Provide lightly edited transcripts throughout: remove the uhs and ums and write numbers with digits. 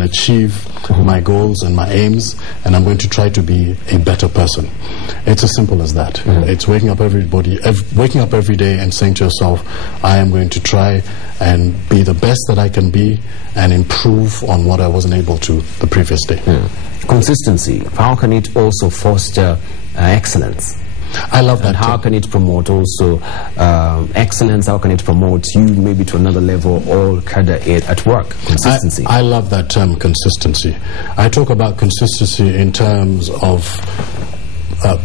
and achieve my goals and my aims, and I'm going to try to be a better person. It's as simple as that. It's waking up every day and saying to yourself, I am going to try and be the best that I can be and improve on what I wasn't able to the previous day. Consistency, how can it also foster excellence? I love that. And how can it promote also excellence? How can it promote you maybe to another level or cadre at work? Consistency. I love that term, consistency. I talk about consistency in terms of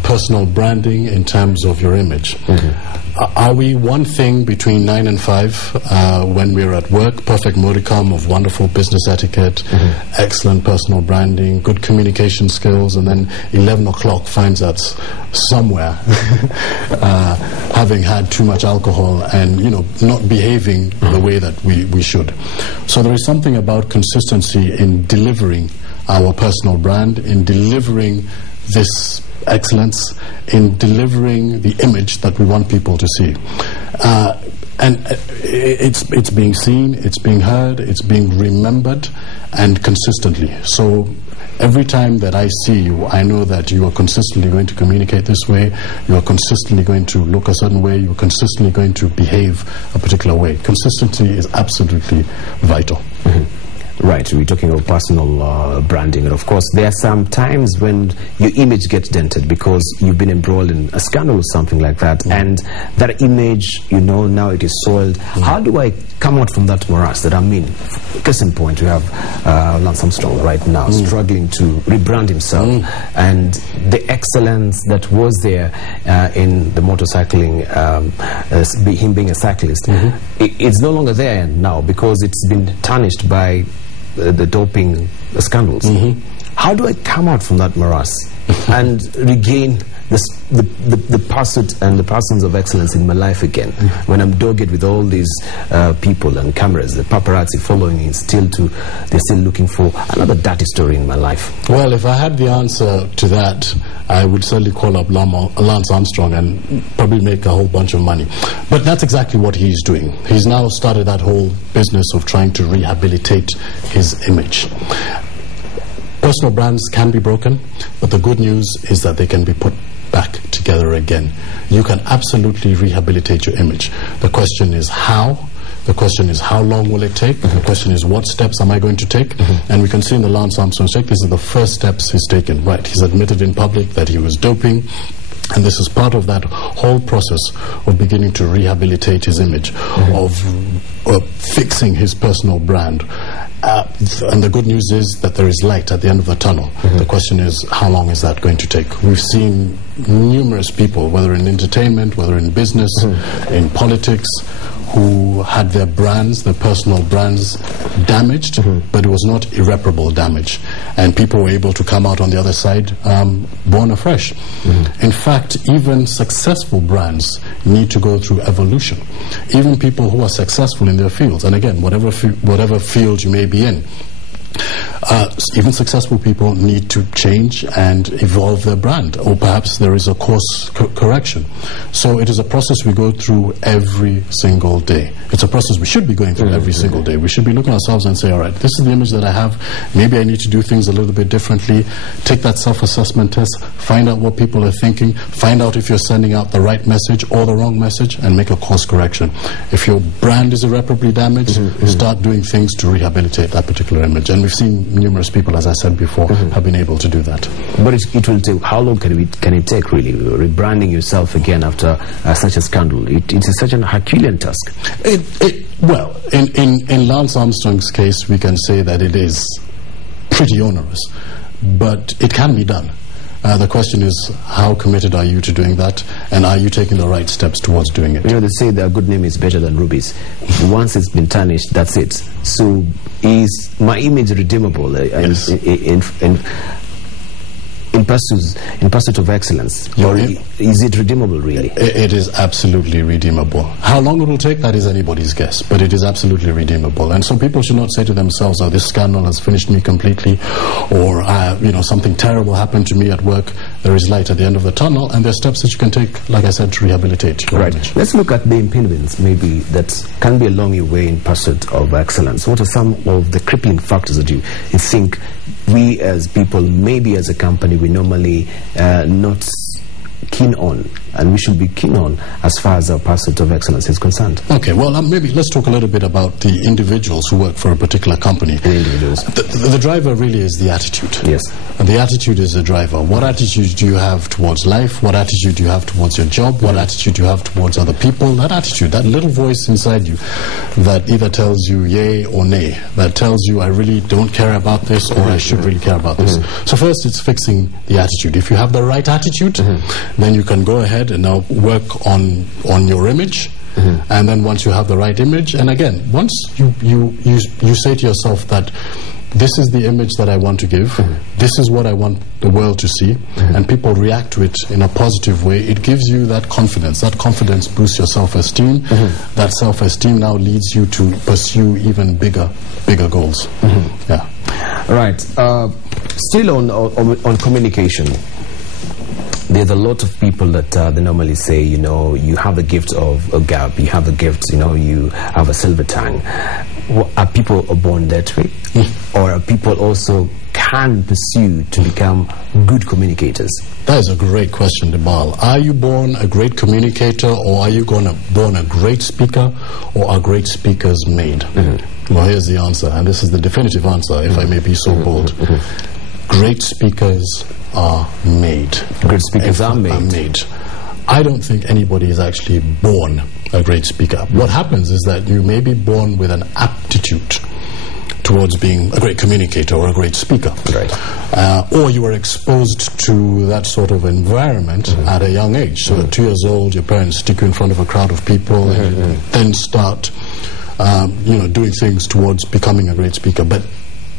personal branding, in terms of your image. Are we one thing between 9 and 5 when we're at work, perfect modicum of wonderful business etiquette, excellent personal branding, good communication skills, and then 11 o'clock finds us somewhere having had too much alcohol and, you know, not behaving the way that we should. So there is something about consistency in delivering our personal brand, in delivering this excellence, in delivering the image that we want people to see. And it's being seen, it's being heard, it's being remembered, and consistently. So every time that I see you, I know that you are consistently going to communicate this way, you are consistently going to look a certain way, you are consistently going to behave a particular way. Consistency is absolutely vital. Right, we're talking about personal branding, and of course there are some times when your image gets dented because you've been embroiled in a scandal or something like that, and that image, you know, now it is soiled. How do I come out from that morass that I'm in? Case in point, we have Lance Armstrong right now struggling to rebrand himself, and the excellence that was there in the motorcycling, him being a cyclist, it's no longer there now because it's been tarnished by the doping scandals. How do I come out from that morass and regain the pursuit and the persons of excellence in my life again, when I'm dogged with all these people and cameras, the paparazzi following me, they're still looking for another dirty story in my life? Well, if I had the answer to that, I would certainly call up Lance Armstrong and probably make a whole bunch of money. But that's exactly what he's doing. He's now started that whole business of trying to rehabilitate his image. Personal brands can be broken, but the good news is that they can be put back together again. You can absolutely rehabilitate your image. The question is how. The question is how long will it take? The question is what steps am I going to take? And we can see in the Lance Armstrong check, this is the first steps he's taken. Right, he's admitted in public that he was doping, and this is part of that whole process of beginning to rehabilitate his image, of fixing his personal brand. And the good news is that there is light at the end of the tunnel. The question is, how long is that going to take? We've seen numerous people, whether in entertainment, whether in business, in politics, who had their brands, their personal brands damaged, but it was not irreparable damage. And people were able to come out on the other side born afresh. In fact, even successful brands need to go through evolution. Even people who are successful in their fields, and again, whatever field you may be in, even successful people need to change and evolve their brand, or perhaps there is a course correction. So it is a process we go through every single day. It's a process we should be going through every single day. We should be looking at ourselves and say, all right, this is the image that I have. Maybe I need to do things a little bit differently. Take that self-assessment test, find out what people are thinking, find out if you're sending out the right message or the wrong message, and make a course correction. If your brand is irreparably damaged, start doing things to rehabilitate that particular image. And we've seen numerous people, as I said before, have been able to do that. But it will take, how long can it take, really, rebranding yourself again after such a scandal? It's such an Herculean task. Well, in Lance Armstrong's case, we can say that it is pretty onerous, but it can be done. The question is, how committed are you to doing that, and are you taking the right steps towards doing it? You know, they say that a good name is better than rubies. Once it's been tarnished, that's it. So is my image redeemable? Yes. in pursuit of excellence? Or is it redeemable, really? It is absolutely redeemable. How long it will take, that is anybody's guess, but it is absolutely redeemable. And so people should not say to themselves, oh, this scandal has finished me completely, or something terrible happened to me at work. There is light at the end of the tunnel, and there are steps that you can take, like I said, to rehabilitate your image. Let's look at the impediments, maybe, that can be along your way in pursuit of excellence. What are some of the crippling factors that you think we as people, maybe as a company, we normally not keen on, and we should be keen on as far as our pursuit of excellence is concerned? Okay, well, maybe let's talk a little bit about the individuals who work for a particular company. The individuals. The driver really is the attitude. Yes. And the attitude is the driver. What attitude do you have towards life? What attitude do you have towards your job? What attitude do you have towards other people? That attitude, that little voice inside you that either tells you yay or nay, that tells you I really don't care about this, or I should really care about this. So first, it's fixing the attitude. If you have the right attitude, then you can go ahead and now work on your image. And then once you have the right image, and again, once you say to yourself that this is the image that I want to give, this is what I want the world to see, and people react to it in a positive way, it gives you that confidence. That confidence boosts your self-esteem. That self-esteem now leads you to pursue even bigger goals. Yeah. Right. Still on communication, there's a lot of people that they normally say, you have a gift of a gap, you have a gift, you have a silver tongue. Are people born that way? Or are people also can pursue to become good communicators? That is a great question, Debal. Are you born a great communicator, or are you born a great speaker, or are great speakers made? Well, here's the answer, and this is the definitive answer, if I may be so bold. Great speakers are made. Great speakers are made. I don't think anybody is actually born a great speaker. What happens is that you may be born with an aptitude towards being a great communicator or a great speaker. Right. Or you were exposed to that sort of environment at a young age. So at 2 years old, your parents stick you in front of a crowd of people, and you then start doing things towards becoming a great speaker. But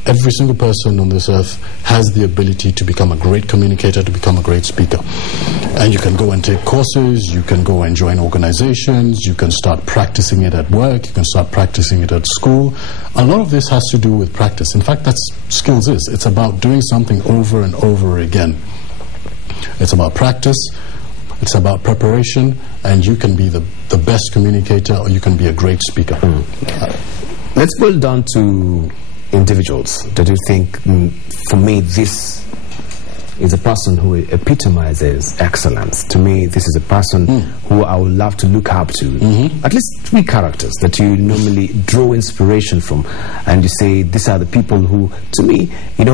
every single person on this earth has the ability to become a great communicator, to become a great speaker. And you can go and take courses, you can go and join organizations, you can start practicing it at work, you can start practicing it at school. A lot of this has to do with practice. In fact, that's skills is. It's about doing something over and over again. It's about practice, it's about preparation, and you can be the best communicator, or you can be a great speaker. Let's boil down to individuals that you think, for me, this is a person who epitomizes excellence. To me, this is a person who I would love to look up to. At least 3 characters that you normally draw inspiration from, and you say these are the people who, to me, they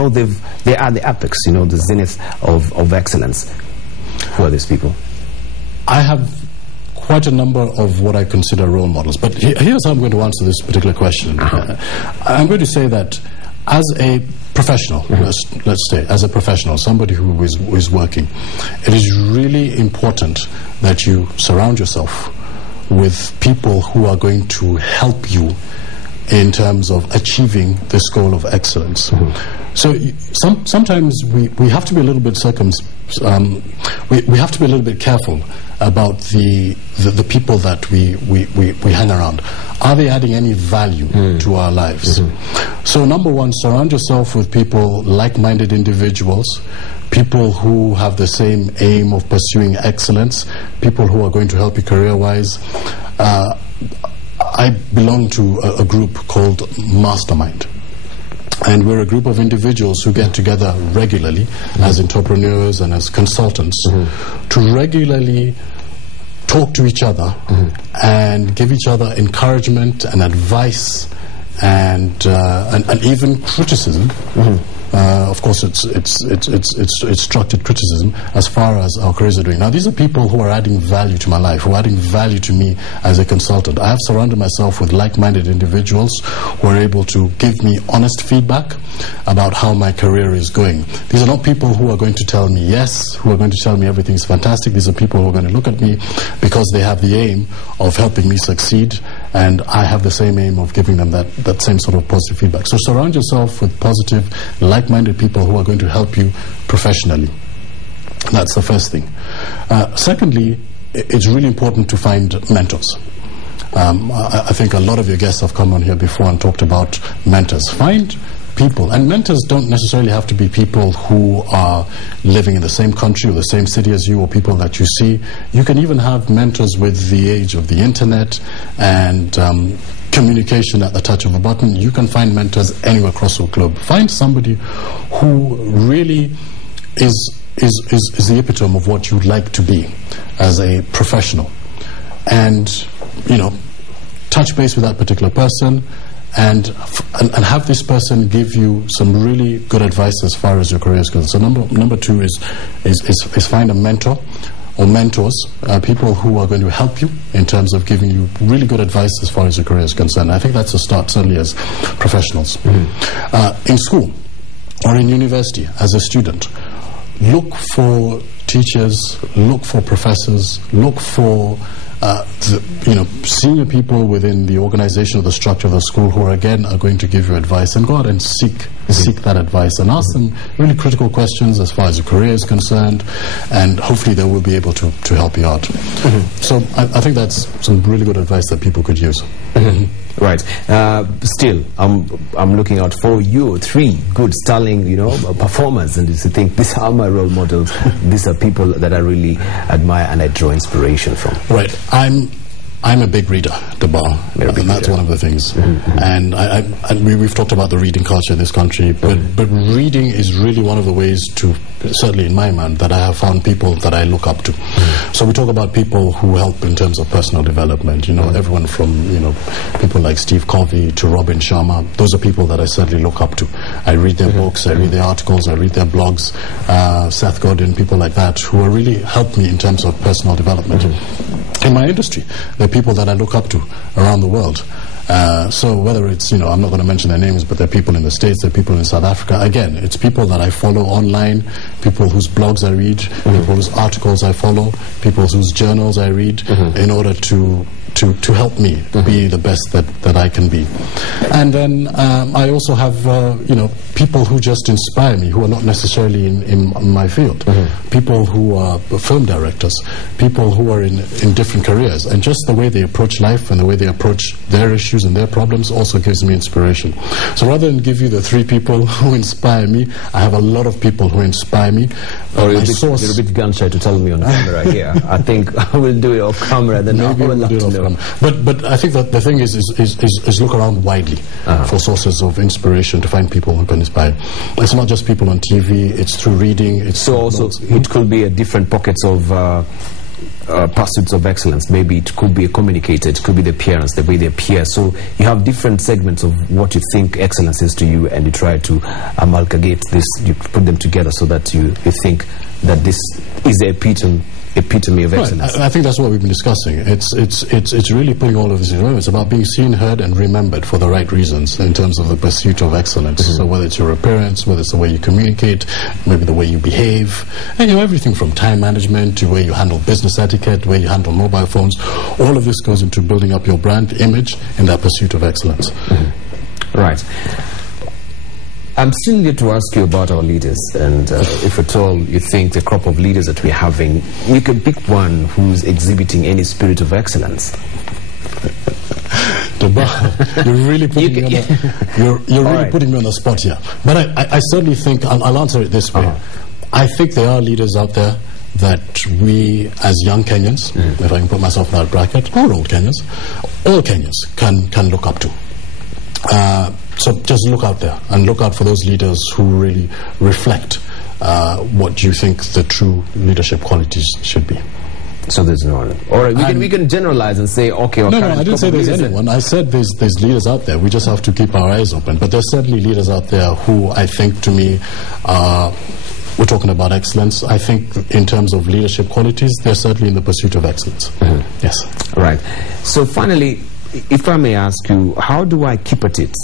are the apex, the zenith of excellence. Who are these people? I have quite a number of what I consider role models, but here's how I'm going to answer this particular question. I'm going to say that as a professional, let's say, as a professional, somebody who is working, it is really important that you surround yourself with people who are going to help you in terms of achieving this goal of excellence. So sometimes we have to be a little bit we have to be a little bit careful about the people that we hang around. Are they adding any value to our lives? So number one, surround yourself with people, like-minded individuals, people who have the same aim of pursuing excellence, people who are going to help you career-wise. I belong to a group called Mastermind. And we're a group of individuals who get together regularly as entrepreneurs and as consultants to regularly talk to each other and give each other encouragement and advice and even criticism. Of course, it's structured criticism as far as our careers are doing. Now, these are people who are adding value to my life, who are adding value to me as a consultant. I have surrounded myself with like-minded individuals who are able to give me honest feedback about how my career is going. These are not people who are going to tell me yes, who are going to tell me everything's fantastic. These are people who are going to look at me because they have the aim of helping me succeed, and I have the same aim of giving them that same sort of positive feedback. So surround yourself with positive, like-minded people who are going to help you professionally. That's the first thing. Secondly, it's really important to find mentors. I think a lot of your guests have come on here before and talked about mentors. Find people, and mentors don't necessarily have to be people who are living in the same country or the same city as you, or people that you see. You can even have mentors with the age of the internet and communication at the touch of a button. You can find mentors anywhere across the globe. Find somebody who really is the epitome of what you'd like to be as a professional, and touch base with that particular person, and have this person give you some really good advice as far as your career is concerned. So number two is find a mentor or mentors, people who are going to help you in terms of giving you really good advice as far as your career is concerned. I think that's a start, certainly as professionals. In school or in university as a student, look for teachers, look for professors, look for senior people within the organization or the structure of the school who are going to give you advice, and go out and seek that advice and ask them really critical questions as far as your career is concerned, and hopefully they will be able to help you out. So I think that's some really good advice that people could use. Right. Still, I'm looking out for you, 3 good, sterling, performers, and you think these are my role models. These are people that I really admire and I draw inspiration from. Right. I'm a big reader, and that's one of the things. And we've talked about the reading culture in this country, but reading is really one of the ways to, certainly in my mind, that I have found people that I look up to. So we talk about people who help in terms of personal development. Everyone from people like Steve Covey to Robin Sharma. Those are people that I certainly look up to. I read their books, I read their articles, I read their blogs. Seth Godin, people like that, who are really helped me in terms of personal development. In my industry, there are people that I look up to around the world. So whether it's, I'm not going to mention their names, but there are people in the States, there are people in South Africa. Again, it's people that I follow online, people whose blogs I read, people whose articles I follow, people whose journals I read, in order to help me be the best that I can be. And then I also have people who just inspire me, who are not necessarily in my field. People who are film directors, people who are in different careers, and just the way they approach life and the way they approach their issues and their problems also gives me inspiration. So rather than give you the 3 people who inspire me, I have a lot of people who inspire me. You're a bit gun shy to tell me on camera here. I think I will do it off camera, then I will love to know. But I think that the thing is look around widely for sources of inspiration, to find people who can inspire. It's not just people on TV, it's through reading. It could be a different pockets of pursuits of excellence. Maybe it could be a communicator, it could be the appearance, the way they appear. So you have different segments of what you think excellence is to you, and you try to amalgamate this, you put them together so that you think that this is the epitome of excellence. I think that's what we've been discussing. It's really putting all of this in a row. It's about being seen, heard, and remembered for the right reasons in terms of the pursuit of excellence. So whether it's your appearance, whether it's the way you communicate, maybe the way you behave, and everything from time management to where you handle business etiquette, where you handle mobile phones, all of this goes into building up your brand image in that pursuit of excellence. Right. I'm still here to ask you about our leaders, and if at all you think the crop of leaders that we're having, you can pick one who's exhibiting any spirit of excellence. You're really putting me on the spot here. But I certainly think, I'll answer it this way. I think there are leaders out there that we as young Kenyans, if I can put myself in that bracket, or old Kenyans, all Kenyans can look up to. So just look out there and look out for those leaders who really reflect what you think the true leadership qualities should be. So there's no one. All right, we can generalize and say, okay. No, I didn't say there's anyone. I said there's leaders out there. We just have to keep our eyes open. But there's certainly leaders out there who I think, to me, we're talking about excellence. I think in terms of leadership qualities, they're certainly in the pursuit of excellence. Yes. Right. So finally, if I may ask you, how do I keep at it?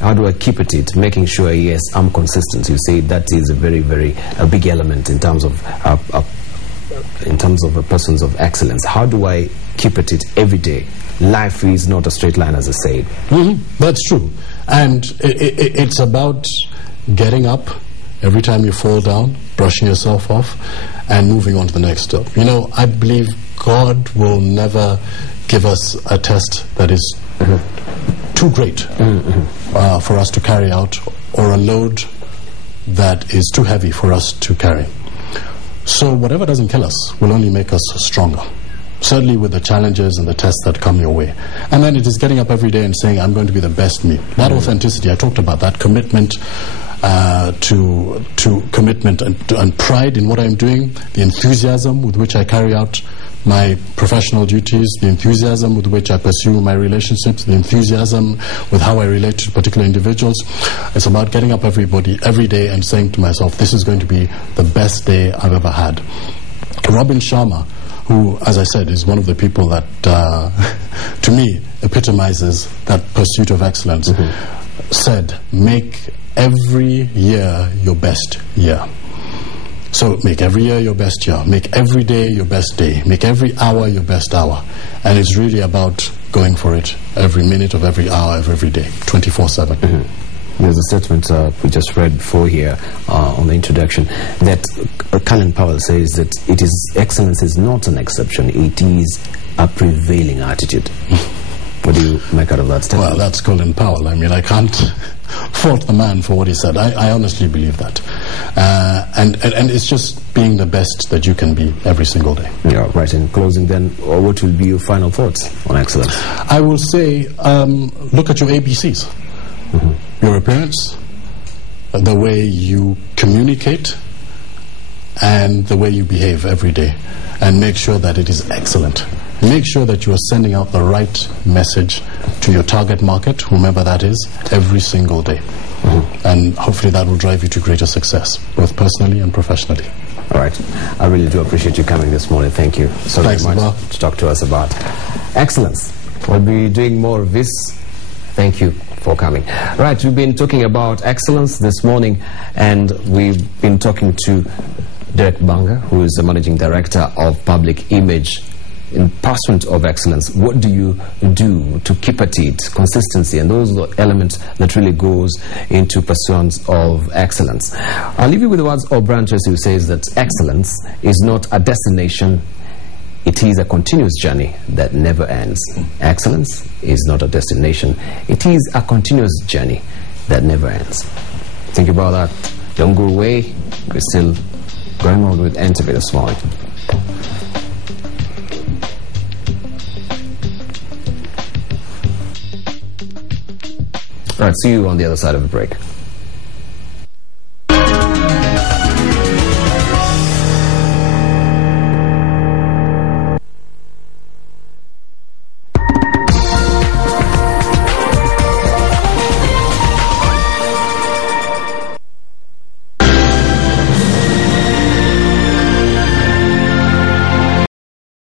How do I keep at it, making sure, yes, I'm consistent? You say that is a very, very big element in terms of a person's of excellence. How do I keep at it every day? Life is not a straight line, as I said. That's true. And it's about getting up every time you fall down, brushing yourself off, and moving on to the next step. You know, I believe God will never give us a test that is too great for us to carry out, or a load that is too heavy for us to carry. So whatever doesn't kill us will only make us stronger, certainly with the challenges and the tests that come your way. And then it is getting up every day and saying, I'm going to be the best me. That authenticity, I talked about that commitment to commitment and pride in what I'm doing, the enthusiasm with which I carry out my professional duties, the enthusiasm with which I pursue my relationships, the enthusiasm with how I relate to particular individuals. It's about getting up every day and saying to myself, this is going to be the best day I've ever had. Robin Sharma, who, as I said, is one of the people that, to me, epitomizes that pursuit of excellence, said, make every year your best year. So make every year your best year, make every day your best day, make every hour your best hour. And it's really about going for it every minute of every hour of every day, 24/7. There's a statement we just read before here on the introduction that Colin Powell says that excellence is not an exception, it is a prevailing attitude. What do you make out of that statement? Well, that's Colin Powell. I mean, I can't fault the man for what he said. I honestly believe that. And it's just being the best that you can be every single day. Yeah, right. In closing then, what will be your final thoughts on excellence? I will say, look at your ABCs. Your appearance, the way you communicate, and the way you behave every day. And make sure that it is excellent. Make sure that you are sending out the right message to your target market, whomever that is, every single day. And hopefully that will drive you to greater success, both personally and professionally. All right. I really do appreciate you coming this morning. Thank you so very much to talk to us about excellence. We'll be doing more of this. Thank you for coming. Right, we've been talking about excellence this morning, and we've been talking to Derek Banga, who is the Managing Director of Public Image. In pursuit of excellence, what do you do to keep at it? Consistency, and those are the elements that really goes into pursuit of excellence. I'll leave you with the words of Brian Tracy, who says that excellence is not a destination, it is a continuous journey that never ends. Excellence is not a destination, it is a continuous journey that never ends. Think about that. Don't go away. We're still going on with NTV this morning. All right, see you on the other side of the break.